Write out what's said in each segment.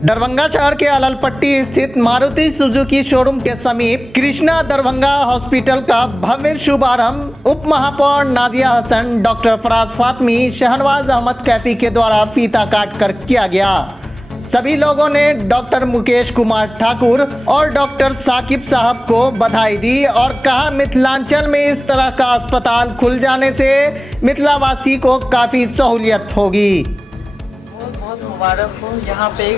दरभंगा शहर के अललपट्टी स्थित मारुति सुजुकी शोरूम के समीप कृष्णा दरभंगा हॉस्पिटल का भव्य शुभारंभ उप महापौर नादिया हसन, डॉक्टर फराज फातमी, शहनवाज अहमद कैफी के द्वारा फीता काट कर किया गया। सभी लोगों ने डॉक्टर मुकेश कुमार ठाकुर और डॉक्टर साकिब साहब को बधाई दी और कहा, मिथिलांचल में इस तरह का अस्पताल खुल जाने से मिथिलावासी को काफ़ी सहूलियत होगी। बहुत मुबारक हो। यहाँ पे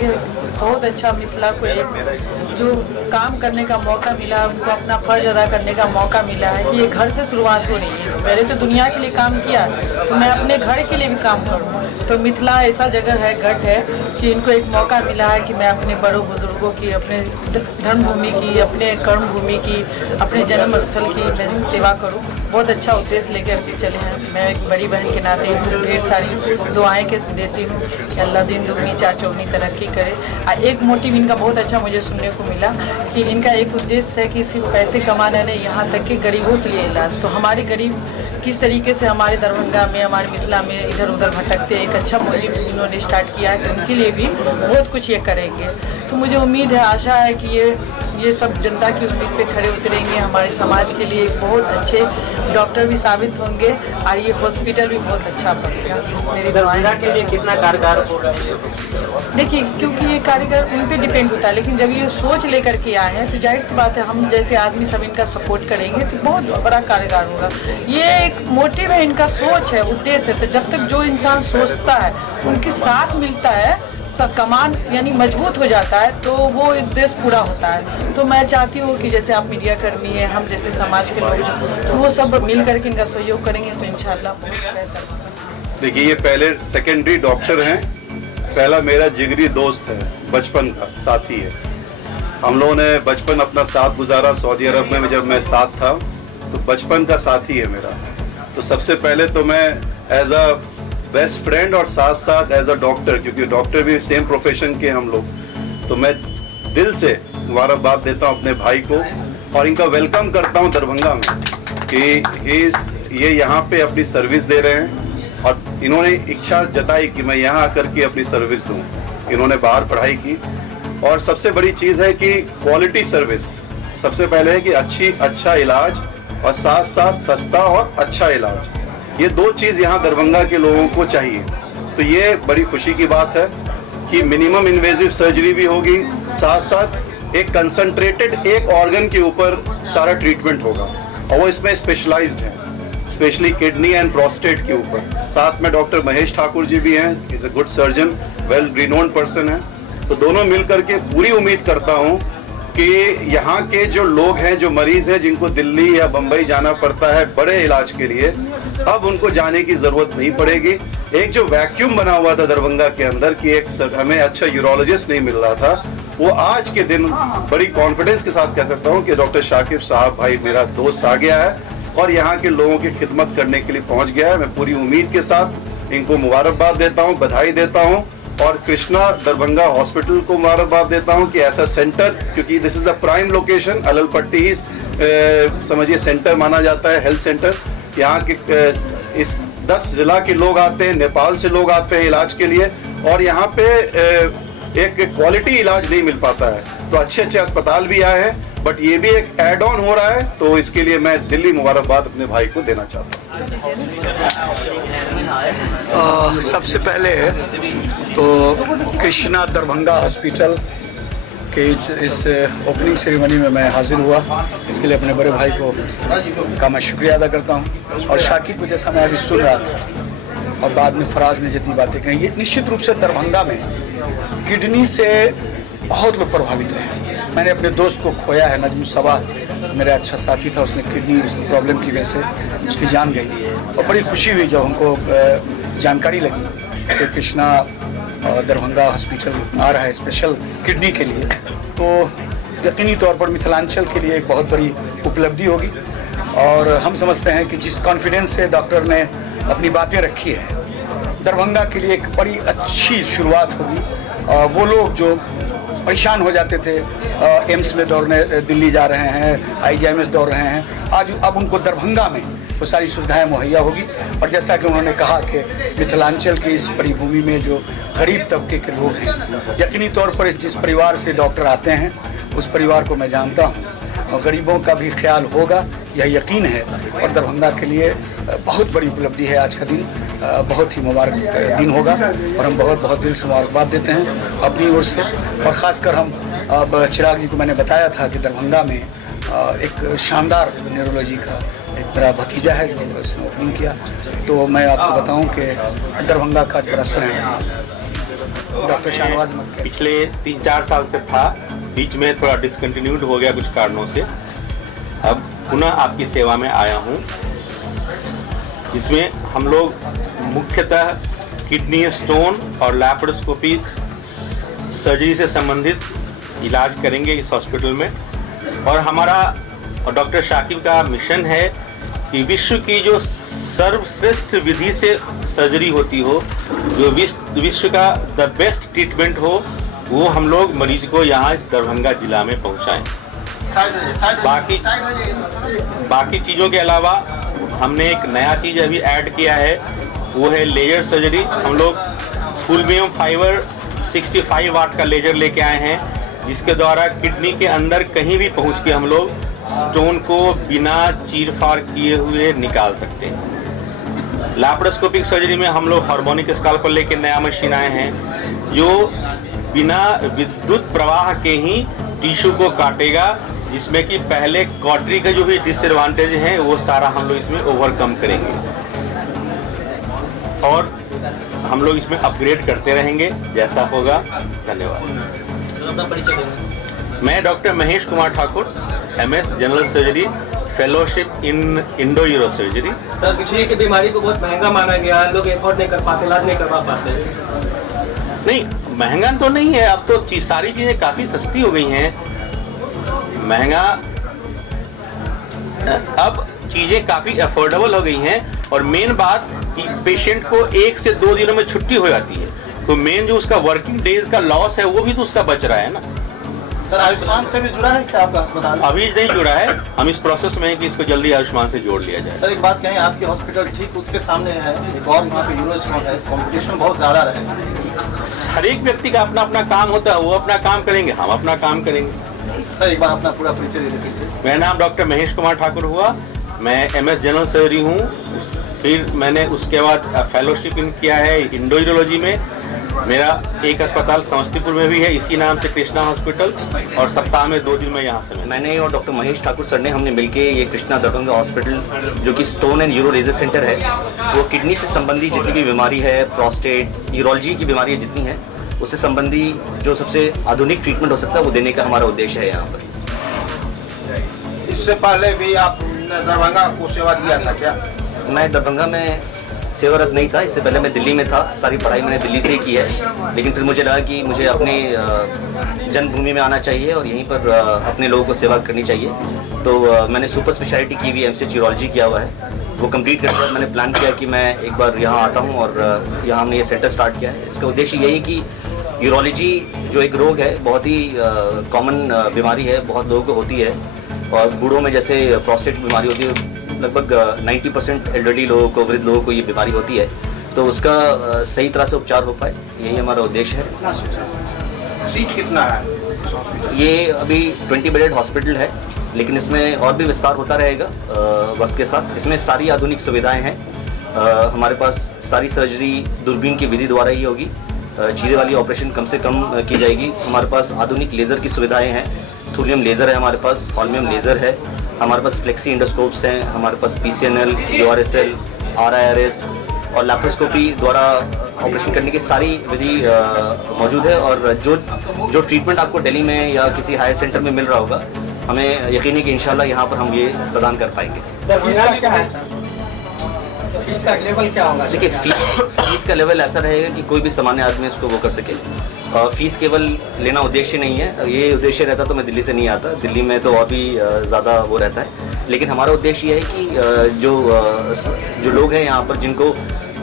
बहुत अच्छा मिथिला को एक जो काम करने का मौका मिला, उनको अपना फर्ज अदा करने का मौका मिला है कि ये घर से शुरुआत हो रही है। मैंने तो दुनिया के लिए काम किया, तो मैं अपने घर के लिए भी काम करूँ। तो मिथिला ऐसा जगह है, गढ़ है कि इनको एक मौका मिला है कि मैं अपने बड़ों बुजुर्गों की, अपने धर्मभूमि की, अपने कर्म भूमि की, अपने जन्म स्थल की मैं सेवा करूँ। बहुत अच्छा उद्देश्य लेकर के चले हैं। मैं एक बड़ी बहन के नाते ढेर सारी दुआएं के देती हूँ कि अल्लाह दिन दुगनी चार चौगनी तरक्की करे। एक मोटिव इनका बहुत अच्छा मुझे सुनने को मिला कि इनका एक उद्देश्य है कि सिर्फ पैसे कमाना नहीं, यहाँ तक कि गरीबों के लिए इलाज। तो हमारे गरीब किस तरीके से हमारे दरभंगा में, हमारे मिथिला में इधर उधर भटकते, एक अच्छा मोटिव इन्होंने स्टार्ट किया है कि उनके लिए भी बहुत कुछ ये करेंगे। तो मुझे उम्मीद है, आशा है कि ये सब जनता की उम्मीद पे खड़े उतरेंगे। हमारे समाज के लिए एक बहुत अच्छे डॉक्टर भी साबित होंगे और ये हॉस्पिटल भी बहुत अच्छा बनेगा। मेरी दरभंगा के लिए कितना कारगर हो? देखिए, क्योंकि ये कारीगर उन पे डिपेंड होता है, लेकिन जब ये सोच लेकर के आए हैं तो जाहिर सी बात है, हम जैसे आदमी सब इनका सपोर्ट करेंगे तो बहुत बड़ा कारीगर होगा। ये एक मोटिव है, इनका सोच है, उद्देश्य है। तो जब तक जो इंसान सोचता है, उनके साथ मिलता है, सब कमान यानी मजबूत हो जाता है, तो वो उद्देश्य पूरा होता है। तो मैं चाहती हूँ कि जैसे आप मीडिया कर्मी हैं, हम जैसे समाज के लोग, तो वो सब मिल करके इनका सहयोग करेंगे तो इंशाल्लाह बेहतर। देखिए, ये पहले सेकेंडरी डॉक्टर हैं, पहला मेरा जिगरी दोस्त है, बचपन का साथी है। हम लोगों ने बचपन अपना साथ गुजारा सऊदी अरब में, जब मैं साथ था, तो बचपन का साथी है मेरा। तो सबसे पहले तो मैं एज अ बेस्ट फ्रेंड और साथ साथ एज अ डॉक्टर, क्योंकि डॉक्टर भी सेम प्रोफेशन के हम लोग, तो मैं दिल से मुबारकबाद देता हूँ अपने भाई को और इनका वेलकम करता हूँ दरभंगा में कि ये यहाँ पे अपनी सर्विस दे रहे हैं और इन्होंने इच्छा जताई कि मैं यहाँ आकर के अपनी सर्विस दूँ। इन्होंने बाहर पढ़ाई की और सबसे बड़ी चीज़ है कि क्वालिटी सर्विस। सबसे पहले है कि अच्छा इलाज और साथ साथ सस्ता और अच्छा इलाज, ये दो चीज़ यहाँ दरभंगा के लोगों को चाहिए। तो ये बड़ी खुशी की बात है कि मिनिमम इन्वेजिव सर्जरी भी होगी, साथ साथ एक कंसंट्रेटेड एक ऑर्गन के ऊपर सारा ट्रीटमेंट होगा और वो इसमें स्पेशलाइज्ड है, स्पेशली किडनी एंड प्रोस्टेट के ऊपर। साथ में डॉक्टर महेश ठाकुर जी भी हैं, is a good surgeon, well renowned person है। तो दोनों मिल करके पूरी उम्मीद करता हूँ कि यहाँ के जो लोग हैं, जो मरीज हैं, जिनको दिल्ली या बम्बई जाना पड़ता है बड़े इलाज के लिए, अब उनको जाने की जरूरत नहीं पड़ेगी। एक जो वैक्यूम बना हुआ था दरभंगा के अंदर कि एक हमें अच्छा यूरोलॉजिस्ट नहीं मिल रहा था, वो आज के दिन बड़ी कॉन्फिडेंस के साथ कह सकता हूँ कि डॉक्टर शाकिब साहब भाई मेरा दोस्त आ गया है और यहाँ के लोगों की खिदमत करने के लिए पहुँच गया है। मैं पूरी उम्मीद के साथ इनको मुबारकबाद देता हूँ, बधाई देता हूँ और कृष्णा दरभंगा हॉस्पिटल को मुबारकबाद देता हूँ कि ऐसा सेंटर, क्योंकि this is the prime location, Allapatti ही समझिए सेंटर माना जाता है, हेल्थ सेंटर। यहाँ के इस 10 जिला के लोग आते हैं, नेपाल से लोग आते हैं इलाज के लिए और यहाँ पे एक क्वालिटी इलाज नहीं मिल पाता है। तो अच्छे अस्पताल भी आए हैं, बट ये भी एक एड ऑन हो रहा है, तो इसके लिए मैं दिल्ली मुबारकबाद अपने भाई को देना चाहता हूँ। सबसे पहले तो कृष्णा दरभंगा हॉस्पिटल के इस ओपनिंग सेरेमनी में मैं हाजिर हुआ, इसके लिए अपने बड़े भाई का मैं शुक्रिया अदा करता हूँ। और शाकिब को जैसा मैं अभी सुन रहा था और बाद में फराज ने जितनी बातें कही, ये निश्चित रूप से दरभंगा में किडनी से बहुत लोग प्रभावित रहे। मैंने अपने दोस्त को खोया है, नजमुल सबा मेरा अच्छा साथी था, उसने किडनी प्रॉब्लम की वजह से उसकी जान गई और बड़ी खुशी हुई जब हमको जानकारी लगी कि कृष्णा दरभंगा हॉस्पिटल आ रहा है स्पेशल किडनी के लिए। तो यकीनी तौर पर मिथिलांचल के लिए एक बहुत बड़ी उपलब्धि होगी और हम समझते हैं कि जिस कॉन्फिडेंस से डॉक्टर ने अपनी बातें रखी है, दरभंगा के लिए एक बड़ी अच्छी शुरुआत होगी। वो लोग जो परेशान हो जाते थे, एम्स में दौड़ने दिल्ली जा रहे हैं, IGIMS दौड़ रहे हैं, आज अब उनको दरभंगा में वो सारी सुविधाएं मुहैया होगी। और जैसा कि उन्होंने कहा कि मिथिलांचल की इस परिभूमि में जो गरीब तबके के लोग हैं, यकीनी तौर पर जिस परिवार से डॉक्टर आते हैं उस परिवार को मैं जानता हूँ, और गरीबों का भी ख्याल होगा, यह यकीन है। और दरभंगा के लिए बहुत बड़ी उपलब्धि है आज का दिन, बहुत ही मुबारक दिन होगा और हम बहुत बहुत दिल से मुबारकबाद देते हैं अपनी ओर से। और ख़ासकर हम अब चिराग जी को मैंने बताया था कि दरभंगा में एक शानदार न्यूरोलॉजी का एक मेरा भतीजा है जो इसने ओपनिंग किया, तो मैं आपको बताऊं कि दरभंगा का बड़ा सुनहरा डॉक्टर शाहनवाज मक्के पिछले 3-4 साल से था, बीच में थोड़ा डिसकंटिन्यूड हो गया कुछ कारणों से। अब पुनः आपकी सेवा में आया हूँ। इसमें हम लोग मुख्यतः किडनी स्टोन और लैप्रोस्कोपी सर्जरी से संबंधित इलाज करेंगे इस हॉस्पिटल में। और हमारा और डॉक्टर शाकिब का मिशन है कि विश्व की जो सर्वश्रेष्ठ विधि से सर्जरी होती हो, जो विश्व का द बेस्ट ट्रीटमेंट हो, वो हम लोग मरीज को यहाँ इस दरभंगा जिला में पहुँचाएँ। बाकी चीज़ों के अलावा हमने एक नया चीज़ अभी ऐड किया है, वो है लेजर सर्जरी। हम लोग फुलमियम फाइबर 65 वाट का लेजर लेके आए हैं, जिसके द्वारा किडनी के अंदर कहीं भी पहुंच के हम लोग स्टोन को बिना चीर फाड़ किए हुए निकाल सकते हैं। लैप्रोस्कोपिक सर्जरी में हम लोग हार्मोनिक स्काल्पेल लेके नया मशीन आए हैं, जो बिना विद्युत प्रवाह के ही टिश्यू को काटेगा, जिसमें कि पहले कॉटरी का जो भी डिसएडवांटेज है वो सारा हम लोग इसमें ओवरकम करेंगे। और हम लोग इसमें अपग्रेड करते रहेंगे जैसा होगा। धन्यवाद। मैं doctor Mahesh Kumar Thakur, MS general surgery, fellowship in Indo euro surgery. Sir, kidney की बीमारी को बहुत महंगा माना गया, लोग एफोर्ड नहीं कर पाते, इलाज नहीं करवा पाते। नहीं, महंगा तो नहीं है, अब तो सारी चीज़ें काफ़ी सस्ती हो गई हैं। महंगा, अब चीज़ें काफ़ी अफोर्डेबल हो गई हैं। और मेन बात कि पेशेंट को 1 से 2 दिनों में छुट्टी हो जाती है, तो मेन जो उसका वर्किंग डेज का लॉस है वो भी तो उसका बच रहा है ना। सर, आयुष्मान से भी जुड़ा है क्या आपका अस्पताल? अभी नहीं जुड़ा है, हम इस प्रोसेस में है कि इसको जल्दी आयुष्मान से जोड़ लिया जाए। सर, एक बात कहें, आपके हॉस्पिटल ठीक उसके सामने है एक और यहाँ पे यूरो स्टोन है, कंपटीशन बहुत ज़्यादा रहेगा। हर एक व्यक्ति का अपना अपना काम होता है, वो अपना काम करेंगे, हम अपना काम करेंगे। सर, एक बार अपना पूरा परिचय दे दीजिए फिर से। मेरा नाम डॉक्टर महेश कुमार ठाकुर हुआ, मैं MS जनरल सर्जरी हूँ। फिर मैंने उसके बाद फेलोशिप किया है इंडो यूरोलॉजी में। मेरा एक अस्पताल समस्तीपुर में भी है, इसी नाम से कृष्णा हॉस्पिटल, और सप्ताह में 2 दिन मैं यहाँ से मैंने और डॉक्टर महेश ठाकुर सर ने हमने मिलके ये कृष्णा दरभंगा हॉस्पिटल, जो कि stone and uro laser center है, वो किडनी से संबंधी जितनी भी बीमारी है, प्रोस्टेट, यूरोलॉजी की बीमारी जितनी है, उससे संबंधी जो सबसे आधुनिक ट्रीटमेंट हो सकता है वो देने का हमारा उद्देश्य है यहाँ पर। इससे पहले भी आप दरभंगा को सेवा दिया था क्या? मैं दरभंगा में सेवारत नहीं था, इससे पहले मैं दिल्ली में था, सारी पढ़ाई मैंने दिल्ली से ही की है। लेकिन फिर मुझे लगा कि मुझे अपने जन्मभूमि में आना चाहिए और यहीं पर अपने लोगों को सेवा करनी चाहिए, तो मैंने सुपर स्पेशलिटी की हुई MCH यूरोलॉजी किया हुआ है। वो कंप्लीट करके बाद मैंने प्लान किया कि मैं एक बार यहाँ आता हूँ और यहाँ हमने ये सेंटर स्टार्ट किया है। इसका उद्देश्य यही कि यूरोलॉजी जो एक रोग है, बहुत ही कॉमन बीमारी है, बहुत लोगों को होती है, और बूढ़ों में जैसे प्रोस्टेट की बीमारी होती है, लगभग 90% एल्डरली लोगों को, वृद्ध लोगों को ये बीमारी होती है, तो उसका सही तरह से उपचार हो पाए, यही हमारा उद्देश्य है। सीट कितना है? ये अभी 20 बेडेड हॉस्पिटल है, लेकिन इसमें और भी विस्तार होता रहेगा वक्त के साथ। इसमें सारी आधुनिक सुविधाएं हैं। हमारे पास सारी सर्जरी दूरबीन की विधि द्वारा ही होगी, चीरे वाली ऑपरेशन कम से कम की जाएगी। हमारे पास आधुनिक लेज़र की सुविधाएं हैं, थूलियम लेज़र है हमारे पास, हॉल्मियम लेज़र है हमारे पास, फ्लेक्सी इंडोस्कोप्स हैं हमारे पास, PCNL, URSL, RIRS और लैप्रोस्कोपी द्वारा ऑपरेशन करने की सारी विधि मौजूद है। और जो ट्रीटमेंट आपको दिल्ली में या किसी हायर सेंटर में मिल रहा होगा, हमें यकीन है कि इंशाल्लाह यहाँ पर हम ये प्रदान कर पाएंगे। फीस का लेवल क्या होगा? देखिए, फीस का लेवल ऐसा रहेगा कि कोई भी सामान्य आदमी उसको वो कर सके। फीस केवल लेना उद्देश्य नहीं है, ये उद्देश्य रहता तो मैं दिल्ली से नहीं आता, दिल्ली में तो और भी ज़्यादा वो रहता है। लेकिन हमारा उद्देश्य ये है कि जो लोग हैं यहाँ पर, जिनको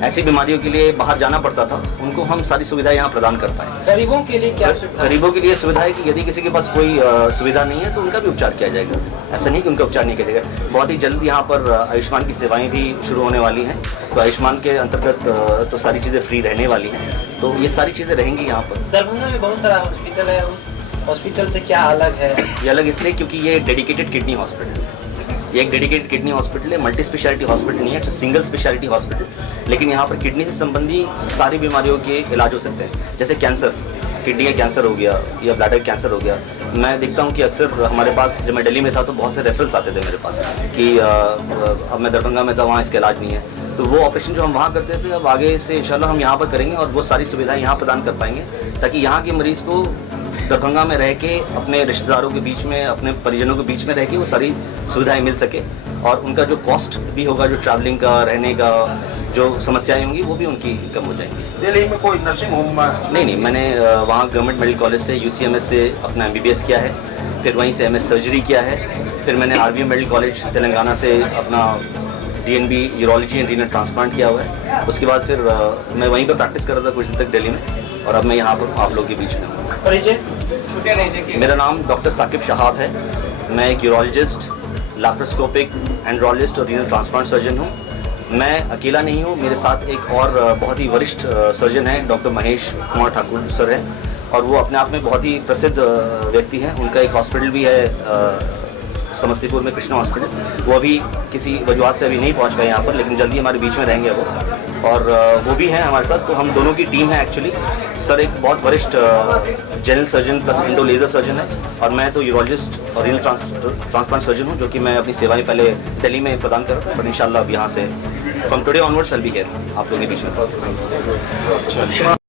ऐसी बीमारियों के लिए बाहर जाना पड़ता था, उनको हम सारी सुविधा यहाँ प्रदान कर पाए। गरीबों के लिए क्या सुविधा? गरीबों के लिए सुविधा है कि यदि किसी के पास कोई सुविधा नहीं है तो उनका भी उपचार किया जाएगा। ऐसा नहीं कि उनका उपचार नहीं किया जाएगा। बहुत ही जल्द यहाँ पर आयुष्मान की सेवाएं भी शुरू होने वाली हैं, तो आयुष्मान के अंतर्गत तो सारी चीज़ें फ्री रहने वाली हैं, तो ये सारी चीज़ें रहेंगी यहाँ पर। दरभंगा में बहुत सारा हॉस्पिटल है, उस हॉस्पिटल से क्या अलग है? ये अलग इसलिए क्योंकि ये डेडिकेटेड किडनी हॉस्पिटल है। ये एक डेडिकेटेड किडनी हॉस्पिटल है, मल्टी स्पेशलिटी हॉस्पिटल नहीं है, इट्स सिंगल स्पेशलिटी हॉस्पिटल। लेकिन यहाँ पर किडनी से संबंधी सारी बीमारियों के इलाज हो सकते हैं, जैसे कैंसर, किडनी का कैंसर हो गया या ब्लैडर कैंसर हो गया। मैं देखता हूँ कि अक्सर हमारे पास, जब मैं दिल्ली में था तो बहुत से रेफरेंस आते थे मेरे पास कि अब मैं दरभंगा में था, वहाँ इसका इलाज नहीं है। तो वो ऑपरेशन जो हम वहाँ करते थे, अब आगे से इंशाल्लाह हम यहाँ पर करेंगे और वो सारी सुविधाएं यहाँ प्रदान कर पाएंगे, ताकि यहाँ के मरीज़ को दरभंगा में रह के अपने रिश्तेदारों के बीच में, अपने परिजनों के बीच में रह के वो सारी सुविधाएं मिल सके, और उनका जो कॉस्ट भी होगा, जो ट्रैवलिंग का, रहने का जो समस्याएं होंगी, वो भी उनकी कम हो जाएंगी। दिल्ली में कोई नर्सिंग होम? नहीं, मैंने वहाँ गवर्नमेंट मेडिकल कॉलेज से UCMS से अपना MBBS किया है, फिर वहीं से MS सर्जरी किया है, फिर मैंने RVM मेडिकल कॉलेज तेलंगाना से अपना DNB urology and renal transplant किया हुआ है। उसके बाद फिर मैं वहीं पर प्रैक्टिस कर रहा था कुछ दिन तक दिल्ली में, और अब मैं यहाँ पर आप लोगों के बीच में हूँ। मेरा नाम डॉक्टर साकिब शहाब है। मैं एक यूरोलॉजिस्ट, लैप्रोस्कोपिक, एंड्रोलॉजिस्ट और रीनल ट्रांसप्लांट सर्जन हूँ। मैं अकेला नहीं हूँ, मेरे साथ एक और बहुत ही वरिष्ठ सर्जन है, डॉक्टर महेश कुमार ठाकुर सर हैं, और वो अपने आप में बहुत ही प्रसिद्ध व्यक्ति हैं। उनका एक हॉस्पिटल भी है समस्तीपुर में, कृष्णा हॉस्पिटल। वो अभी किसी वजूहत से अभी नहीं पहुंच गए यहाँ पर, लेकिन जल्दी हमारे बीच में रहेंगे वो, और वो भी हैं हमारे साथ। तो हम दोनों की टीम है एक्चुअली। सर एक बहुत वरिष्ठ general surgeon plus Indo laser surgeon है, और मैं तो यूरोलॉजिस्ट और रीनल ट्रांसप्लांट सर्जन हूँ, जो कि मैं अपनी सेवाएं पहले दिल्ली में प्रदान कर रहा था, बट इंशाल्लाह अब यहाँ से from today onwards I will be here आप लोगों के बीच में।